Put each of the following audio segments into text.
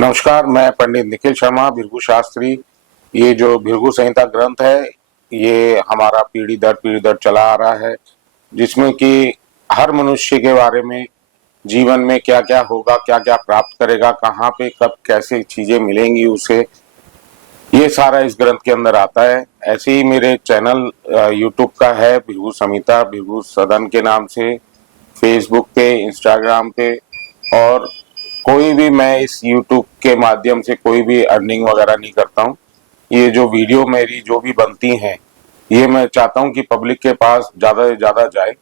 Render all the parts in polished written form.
नमस्कार, मैं पंडित निखिल शर्मा भृगु शास्त्री। ये जो भृगु संहिता ग्रंथ है, ये हमारा पीढ़ी दर चला आ रहा है, जिसमें कि हर मनुष्य के बारे में, जीवन में क्या क्या होगा, क्या क्या प्राप्त करेगा, कहाँ पे कब कैसे चीजें मिलेंगी उसे, ये सारा इस ग्रंथ के अंदर आता है। ऐसे ही मेरे चैनल यूट्यूब का है, भृगु संहिता भृगु सदन के नाम से, फेसबुक पे, इंस्टाग्राम पे। और कोई भी मैं इस यूट्यूब के माध्यम से कोई भी अर्निंग वगैरह नहीं करता हूँ। ये जो वीडियो मेरी जो भी बनती हैं, ये मैं चाहता हूँ कि पब्लिक के पास ज्यादा से ज्यादा जाए।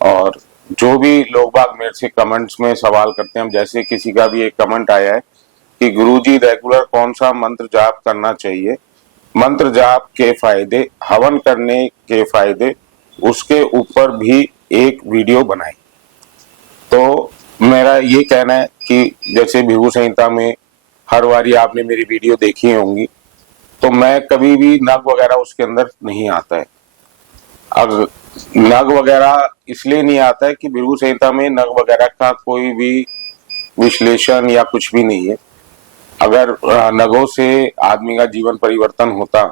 और जो भी लोग बाग मेरे से कमेंट्स में सवाल करते हैं, जैसे किसी का भी एक कमेंट आया है कि गुरुजी रेगुलर कौन सा मंत्र जाप करना चाहिए, मंत्र जाप के फायदे, हवन करने के फायदे, उसके ऊपर भी एक वीडियो बनाई। तो मेरा ये कहना है कि जैसे भृगु संहिता में हर बारी आपने मेरी वीडियो देखी होंगी, तो मैं कभी भी नग वगैरह उसके अंदर नहीं आता है। अब नग वगैरह इसलिए नहीं आता है कि भृगु संहिता में नग वगैरह का कोई भी विश्लेषण या कुछ भी नहीं है। अगर नगों से आदमी का जीवन परिवर्तन होता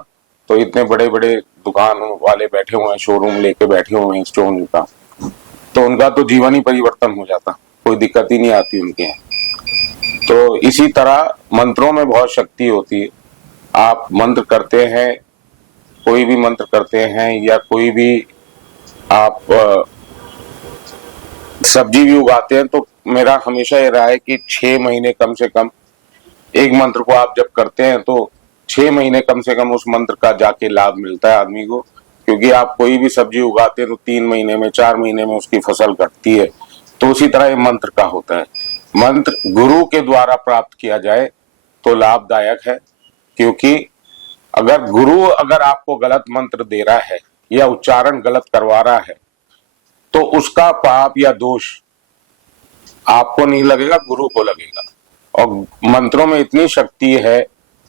तो इतने बड़े बड़े दुकान वाले बैठे हुए हैं, शोरूम लेके बैठे हुए हैं स्टोन का, तो उनका तो जीवन ही परिवर्तन हो जाता, कोई दिक्कत ही नहीं आती उनके यहाँ। तो इसी तरह मंत्रों में बहुत शक्ति होती है। आप मंत्र करते हैं, कोई भी मंत्र करते हैं, या कोई भी आप सब्जी भी उगाते हैं, तो मेरा हमेशा ये रहा है कि 6 महीने कम से कम एक मंत्र को आप जब करते हैं तो 6 महीने कम से कम उस मंत्र का जाके लाभ मिलता है आदमी को। क्योंकि आप कोई भी सब्जी उगाते हैं तो 3 महीने में, 4 महीने में उसकी फसल कटती है। तो उसी तरह ये मंत्र का होता है। मंत्र गुरु के द्वारा प्राप्त किया जाए तो लाभदायक है, क्योंकि अगर आपको गलत मंत्र दे रहा है या उच्चारण गलत करवा रहा है, तो उसका पाप या दोष आपको नहीं लगेगा, गुरु को लगेगा। और मंत्रों में इतनी शक्ति है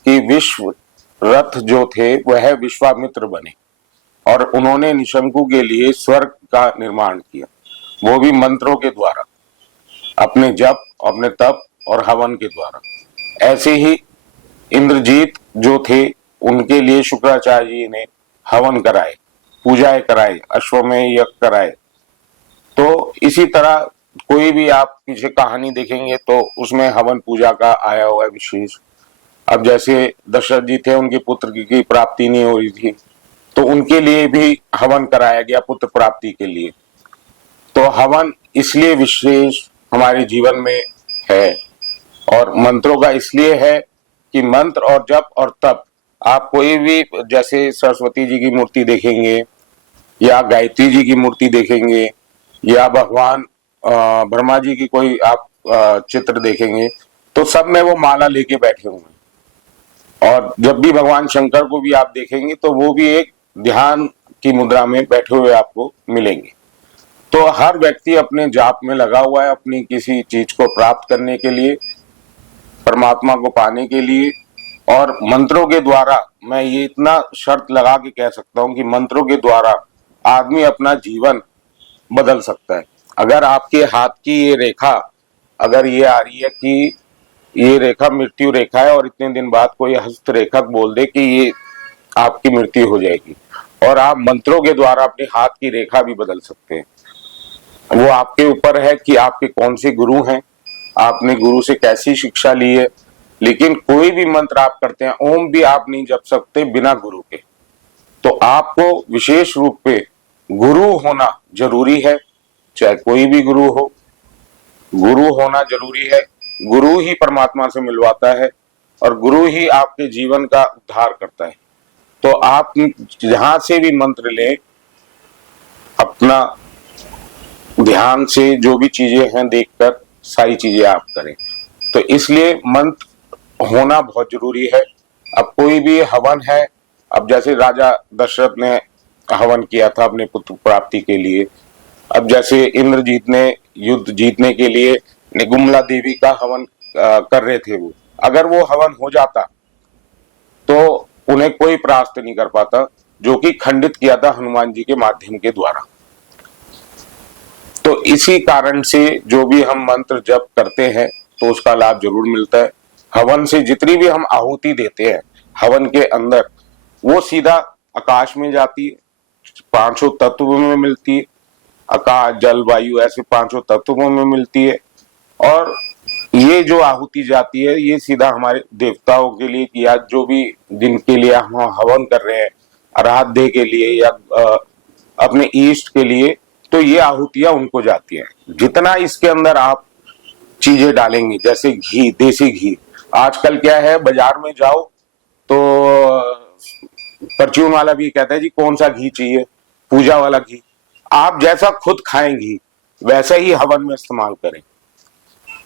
कि विश्व रथ जो थे वह विश्वामित्र बने, और उन्होंने निशंकु के लिए स्वर्ग का निर्माण किया, वो भी मंत्रों के द्वारा, अपने जप, अपने तप और हवन के द्वारा। ऐसे ही इंद्रजीत जो थे, उनके लिए शुक्राचार्य जी ने हवन कराए, पूजाएं कराए, अश्वमेध यज्ञ कराए। तो इसी तरह कोई भी आप पीछे कहानी देखेंगे तो उसमें हवन पूजा का आया हुआ है विशेष। अब जैसे दशरथ जी थे, उनके पुत्र की प्राप्ति नहीं हो रही थी, तो उनके लिए भी हवन कराया गया पुत्र प्राप्ति के लिए। तो हवन इसलिए विशेष हमारे जीवन में है, और मंत्रों का इसलिए है कि मंत्र और जप और तप, आप कोई भी जैसे सरस्वती जी की मूर्ति देखेंगे, या गायत्री जी की मूर्ति देखेंगे, या भगवान ब्रह्मा जी की कोई आप चित्र देखेंगे, तो सब में वो माला लेके बैठे हुए हैं। और जब भी भगवान शंकर को भी आप देखेंगे तो वो भी एक ध्यान की मुद्रा में बैठे हुए आपको मिलेंगे। तो हर व्यक्ति अपने जाप में लगा हुआ है, अपनी किसी चीज को प्राप्त करने के लिए, परमात्मा को पाने के लिए। और मंत्रों के द्वारा, मैं ये इतना शर्त लगा के कह सकता हूं कि मंत्रों के द्वारा आदमी अपना जीवन बदल सकता है। अगर आपके हाथ की ये रेखा, अगर ये आ रही है कि ये रेखा मृत्यु रेखा है, और इतने दिन बाद कोई हस्त रेखक बोल दे कि ये आपकी मृत्यु हो जाएगी, और आप मंत्रों के द्वारा अपने हाथ की रेखा भी बदल सकते हैं। वो आपके ऊपर है कि आपके कौन से गुरु हैं, आपने गुरु से कैसी शिक्षा ली है। लेकिन कोई भी मंत्र आप करते हैं, ओम भी आप नहीं जप सकते बिना गुरु के। तो आपको विशेष रूप पे गुरु होना जरूरी है, चाहे कोई भी गुरु हो, गुरु होना जरूरी है। गुरु ही परमात्मा से मिलवाता है, और गुरु ही आपके जीवन का उद्धार करता है। तो आप जहां से भी मंत्र लें, अपना ध्यान से जो भी चीजें हैं देखकर सारी चीजें आप करें। तो इसलिए मंत्र होना बहुत जरूरी है। अब कोई भी हवन है, अब जैसे राजा दशरथ ने हवन किया था अपने पुत्र प्राप्ति के लिए, अब जैसे इंद्रजीत ने युद्ध जीतने के लिए निगुम्ला देवी का हवन कर रहे थे, वो अगर वो हवन हो जाता तो उन्हें कोई परास्त नहीं कर पाता, जो कि खंडित किया था हनुमान जी के माध्यम के द्वारा। तो इसी कारण से जो भी हम मंत्र जप करते हैं तो उसका लाभ जरूर मिलता है। हवन से जितनी भी हम आहुति देते हैं हवन के अंदर, वो सीधा आकाश में जाती है, पांचों तत्वों में मिलती है। आकाश, जल, वायु, ऐसे पांचों तत्वों में मिलती है। और ये जो आहुति जाती है ये सीधा हमारे देवताओं के लिए, या जो भी जिनके लिए हम हवन कर रहे हैं, आराध्य के लिए या अपने ईष्ट के लिए, तो ये आहुतियां उनको जाती हैं। जितना इसके अंदर आप चीजें डालेंगे, जैसे घी, देसी घी, आजकल क्या है, बाजार में जाओ तो परचून वाला भी कहता है जी कौन सा घी चाहिए, पूजा वाला घी। आप जैसा खुद खाएं घी, वैसा ही हवन में इस्तेमाल करें।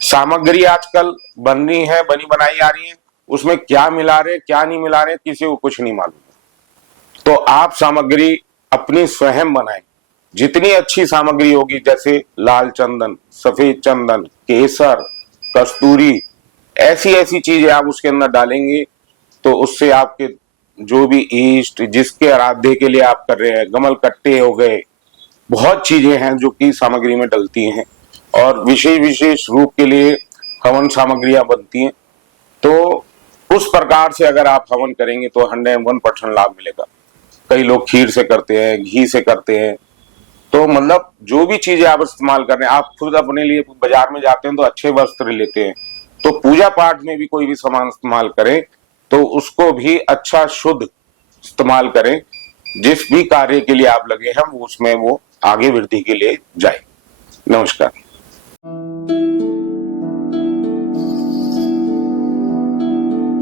सामग्री आजकल बन रही है, बनी बनाई आ रही है, उसमें क्या मिला रहे क्या नहीं मिला रहे किसी को कुछ नहीं मालूम। तो आप सामग्री अपनी स्वयं बनाएं। जितनी अच्छी सामग्री होगी, जैसे लाल चंदन, सफेद चंदन, केसर, कस्तूरी, ऐसी ऐसी चीजें आप उसके अंदर डालेंगे तो उससे आपके जो भी इष्ट, जिसके आराध्य के लिए आप कर रहे हैं, गमल कट्टे हो गए, बहुत चीजें हैं जो कि सामग्री में डलती हैं और विशेष विशेष रूप के लिए हवन सामग्रियां बनती हैं। तो उस प्रकार से अगर आप हवन करेंगे तो 101% लाभ मिलेगा। कई लोग खीर से करते हैं, घी से करते हैं। तो मतलब जो भी चीजें आप इस्तेमाल कर रहे हैं, आप खुद अपने लिए बाजार में जाते हैं तो अच्छे वस्त्र लेते हैं, तो पूजा पाठ में भी कोई भी सामान इस्तेमाल करें तो उसको भी अच्छा शुद्ध इस्तेमाल करें। जिस भी कार्य के लिए आप लगे हैं उसमें वो आगे वृद्धि के लिए जाए। नमस्कार।